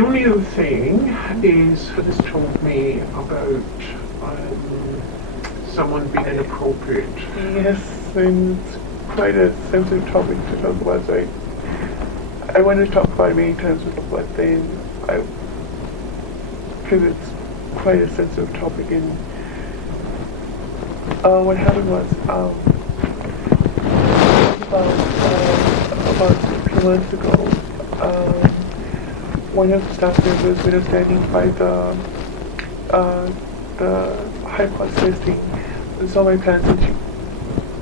The only other thing is, has told me about someone being inappropriate. Yes, and it's quite a sensitive topic to talk about. So I wanted to talk about it many times, but then because it's quite a sensitive topic. And what happened was about a few months ago, one of the staff members was standing by the high pot testing, saw my pants and she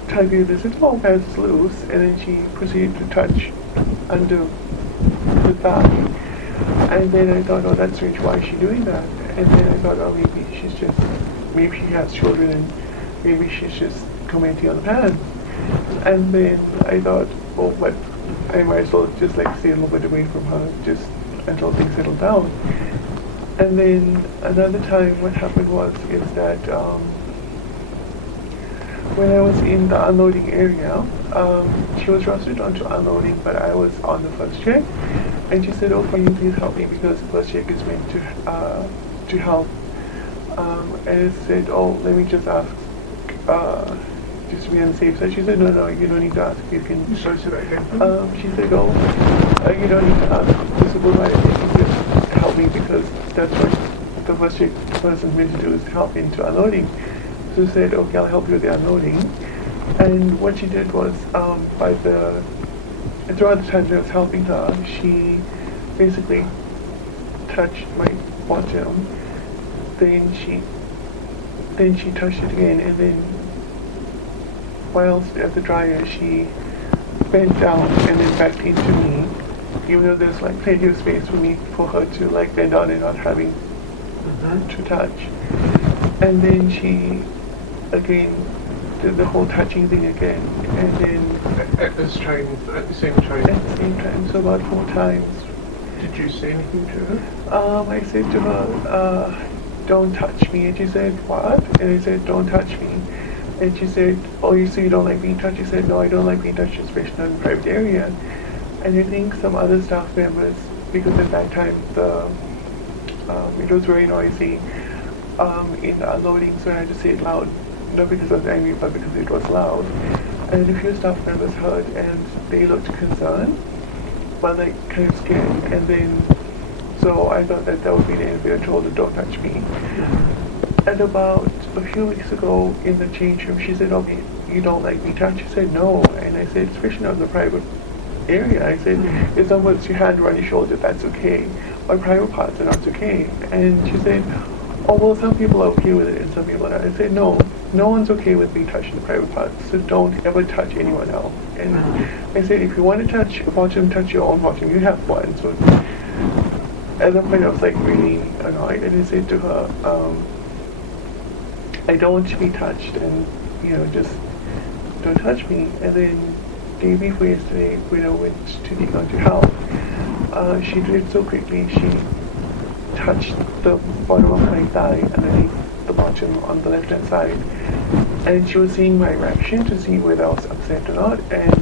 tried to do this, oh, my pants is loose, and then she proceeded to touch under the thigh. And then I thought, oh, that's strange, why is she doing that? And then I thought, oh, maybe she has children and maybe she's just commenting on the pants. And then I thought, oh, but I might as well just like stay a little bit away from her just until things settle down. And then another time what happened is that when I was in the unloading area, she was rushed onto unloading, but I was on the first check. And she said, oh, can you please help me because the first check is meant to help. And I said, oh, let me just ask, just to be on the safe side. She said, no, you don't need to ask. You can. Sorry, say that again. She said, oh, you don't need to ask the supervisor. You can just help me because that's what the first check person meant to do is to help me into unloading. So she said, okay, I'll help you with the unloading. And what she did was, throughout the time that I was helping her, she basically touched my bottom. Then she touched it again, and then whilst at the dryer, she bent down and then backed into me, even though there's like plenty of space for her to like bend down and not having to touch. And then she again did the whole touching thing again, and then at the same time. So about 4 times. Did you say anything to her? I said to her, don't touch me. And she said, what? And I said, don't touch me. And she said, oh, you don't like being touched? I said, no, I don't like being touched, especially in a private area. And I think some other staff members, because at that time it was very noisy in the unloading, so I had to say it loud, not because I was angry, but because it was loud. And a few staff members heard, and they looked concerned, but like kind of scared. And then, so I thought that would be the end of it. I told her, don't touch me. And about a few weeks ago in the change room, she said, oh, you don't like me touched? She said, no. And I said, especially not in the private area. I said, if someone puts your hand around your shoulder, that's okay. But private parts are not okay. And she said, oh, well, some people are okay with it and some people are not. I said, no one's okay with being touched in the private parts, so don't ever touch anyone else. And I said, if you want to touch your bottom, touch your own bottom. You have one. So at that point, I was like really annoyed, and I said to her, I don't want to be touched, and just don't touch me. And then day before yesterday, when I went to Digon to help, she did it so quickly. She touched the bottom of my thigh underneath the bottom on the left hand side, and she was seeing my reaction to see whether I was upset or not. And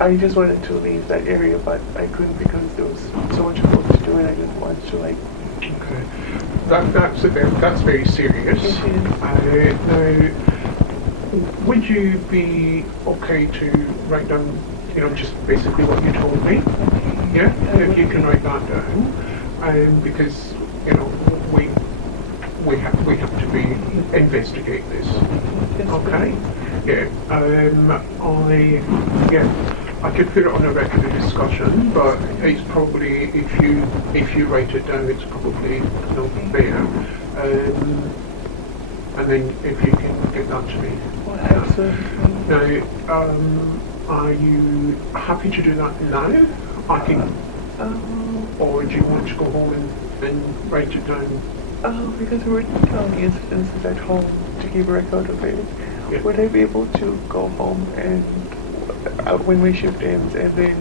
I just wanted to leave that area, but I couldn't because there was so much work to do, and I didn't want to like. Okay, that's very serious. Now, would you be okay to write down, just basically what you told me? Yeah, if you can write that down, because we have to investigate this. Okay. Yeah. I could put it on a record of discussion, but it's probably if you write it down, it's probably not fair. And then if you can get that to me. Now, are you happy to do that now? I can. Or do you want to go home and write it down? Because we're telling instances at home to keep a record of it. Yeah. Would I be able to go home and when my shift ends and then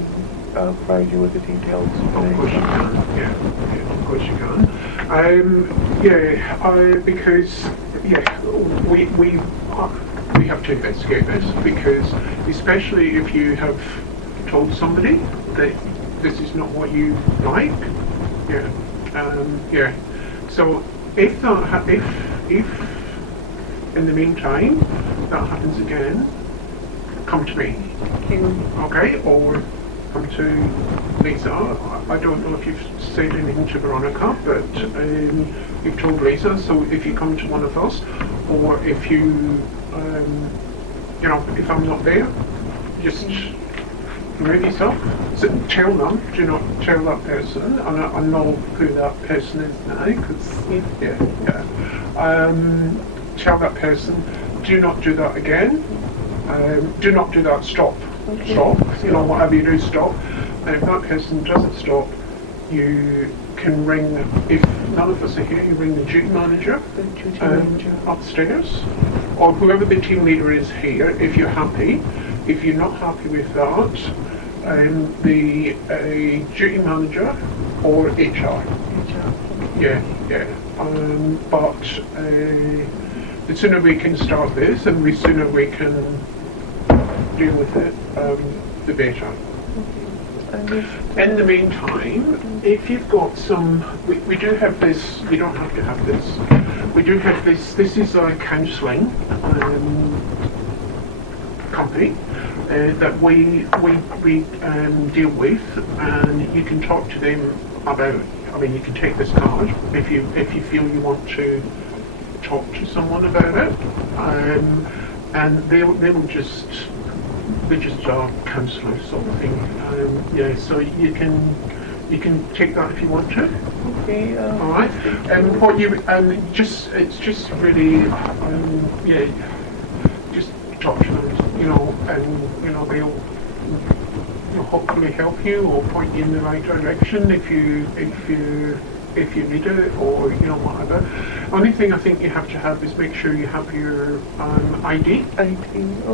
provide you with the details? Of course you can. Yeah, of course you can. Because we have to investigate this, because especially if you have told somebody that this is not what you like, Yeah. So if that if in the meantime that happens again, come to me. Thank you. Okay, or come to Lisa. I don't know if you've said anything to Veronica, but you've told Lisa. So if you come to one of us, or if you, if I'm not there, just remove yourself. So tell them. Do not tell that person. I know who that person is now, because tell that person. Do not do that again. Do not do that. Stop. Okay. Stop. Whatever you do, stop. And if that person doesn't stop, you can ring. If none of us are here, you ring the duty manager, upstairs, or whoever the team leader is here. If you're happy. If you're not happy with that, the duty manager or HR. Yeah. But the sooner we can start this, and the sooner we can deal with it, the better. In the meantime, if you've got some, we do have this. You don't have to have this. We do have this. This is a counselling company that we deal with, and you can talk to them about. I mean, you can take this card if you feel you want to talk to someone about it, and they will just counsellor sort of thing. So you can take that if you want to. Okay. All right. And what you it's just really just talk to them, and they'll hopefully help you or point you in the right direction if you need it, or whatever. Only thing I think you have to have is make sure you have your ID. Okay.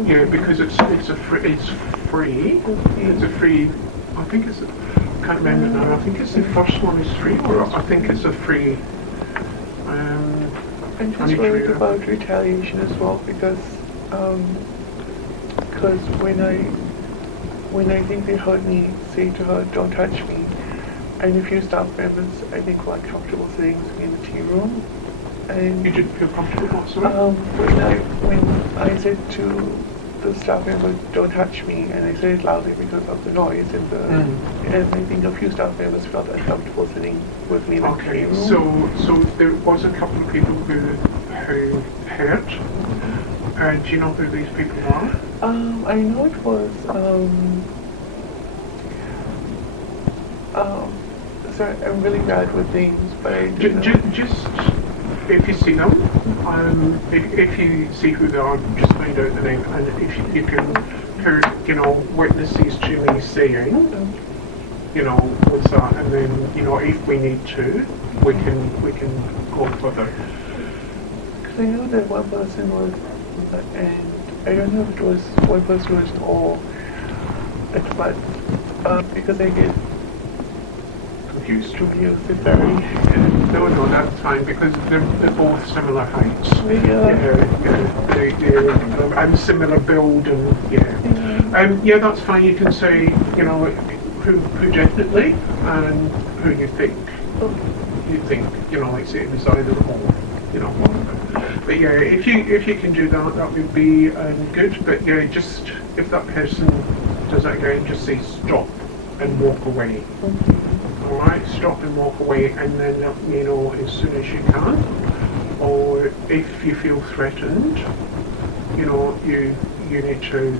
Yeah, because it's free. Okay. It's a free. I think I can't remember now. I think it's the first one is free, or I think it's a free. I'm just worried about retaliation as well, because when I think they heard me say to her, "Don't touch me," and a few staff members, I think, were uncomfortable sitting in the tea room. And you didn't feel comfortable whatsoever? When I said to the staff member, "Don't touch me," and I said it loudly because of the noise and and I think a few staff members felt uncomfortable sitting with me in the tea room. So there was a couple of people who hurt. Do you know who these people are? I know it was sorry, I'm really bad with names, but I do know. Just if you see them, if you see who they are, just find out the name, and if you can hear, witness these to me saying, what's that, and then, if we need to, we can go further. Because I know that one person was, and I don't know if it was one person was all, but because I get Confused. It's very. No, that's fine, because they're both similar heights. And similar build, and that's fine. You can say, who definitely, and who you think. Like say it was either or, But if you can do that, that would be good. But just if that person does that again, just say stop and walk away. All right, stop and walk away, and then let me know as soon as you can. Or if you feel threatened, you need to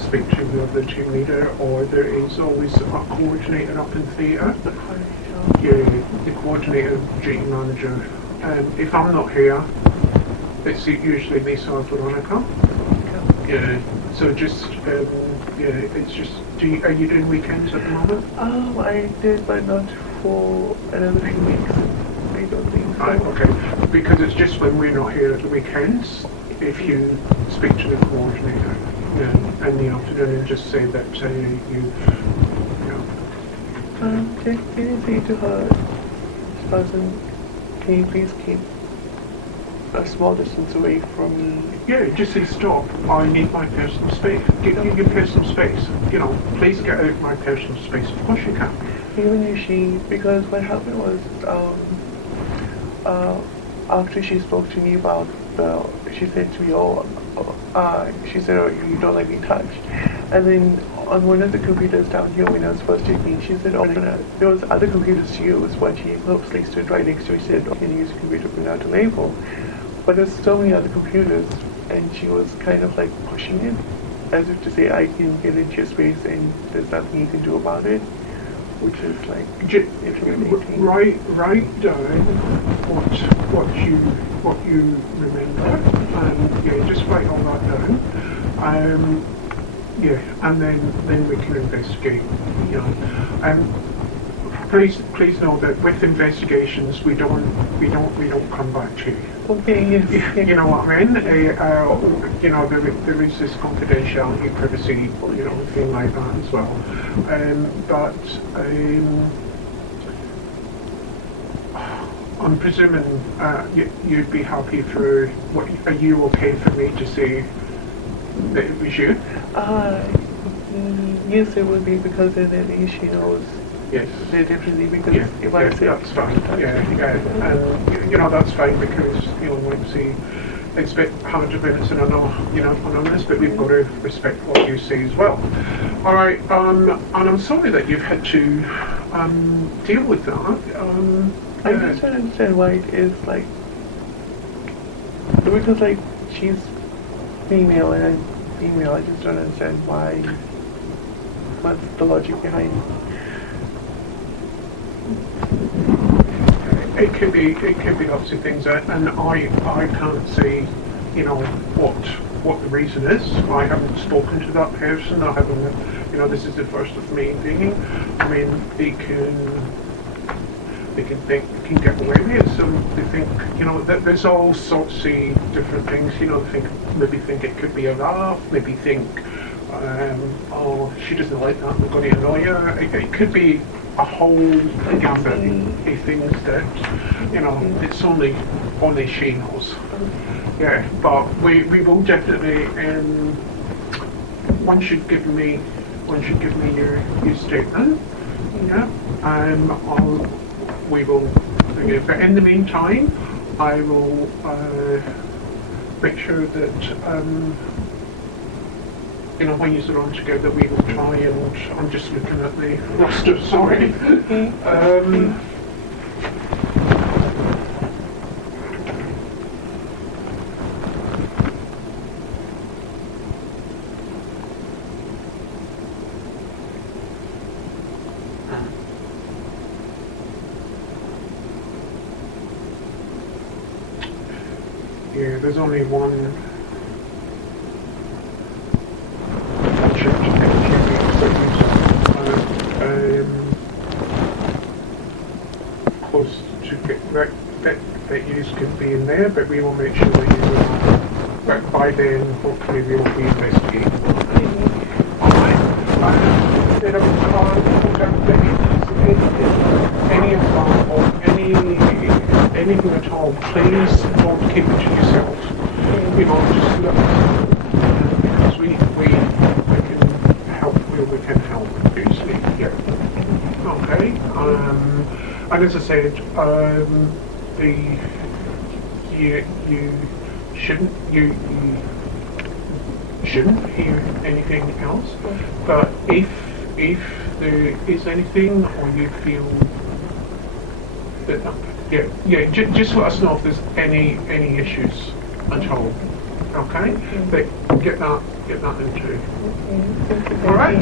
speak to the other team leader, or there is always a coordinator up in theatre. The coordinator, duty manager. If I'm not here, it's usually Lisa or Veronica. So just it's just. Are you doing weekends at the moment? I did, but not for another few weeks. I don't think so. Okay, because it's just when we're not here at the weekends, if you speak to the coordinator in the afternoon and just say that Can you say to her, this person, can you please keep a small distance away from me? Yeah, just say stop. I need my personal space. Give your personal space. Please get out my personal space. Of course you can. even if she, because what happened was, after she spoke to me about she said to me, she said, oh, you don't like being touched. And then on one of the computers down here when I was first taking, she said, oh, there was other computers to use, but she purposely stood right next to her. She said, oh, can you use a computer for now to label? But there's so many other computers, and she was kind of like pushing it, as if to say, I can get into your space and there's nothing you can do about it, which is like intimidating. Write down what you remember, and yeah, just write all that down. Yeah, and then we can investigate. You know, please know that with investigations we don't come back to you. Okay, yes. You know what I mean? You know, there is this confidentiality, privacy, you know, thing like that as well. But I'm presuming you'd be happy for. Are you okay for me to say that it was you? Yes, it would be, because then at least she knows. Yes. Differently, because if I say that's fine. And you know, that's fine, because you know, obviously it's a bit hard to bring us in anonymous, but we've got to respect what you say as well. All right, and I'm sorry that you've had to deal with that. I just don't understand why it is like, because like she's female and I'm female. I just don't understand why. What's the logic behind it? It could be lots of things, and I can't say, you know, what the reason is. I haven't spoken to that person. I haven't, you know, this is the first of me being. I mean, they can get away with it. So they think, you know, there's all sorts of different things. You know, maybe think it could be a laugh. Maybe think, oh, she doesn't like that, I'm going to annoy her. It could be a whole gamut of things that, you know, it's only she knows. Yeah, but we will definitely, once you've given me your statement, yeah, we will, but in the meantime, I will make sure that, you know, when you're on together, we will try and, I'm just looking at the roster, sorry. Yeah, there's only one. Close to that use can be in there, but we will make sure that you will. But by then, hopefully, we will be investigating. Alright. Instead of any of that or anything at all, please don't keep it to yourself. You know, just let us know, because we can help where we can help. Usually, yeah. Okay. And as I said, you shouldn't hear anything else. But if there is anything, or you feel that, just let us know if there's any issues at all. Okay? But get that into. All right.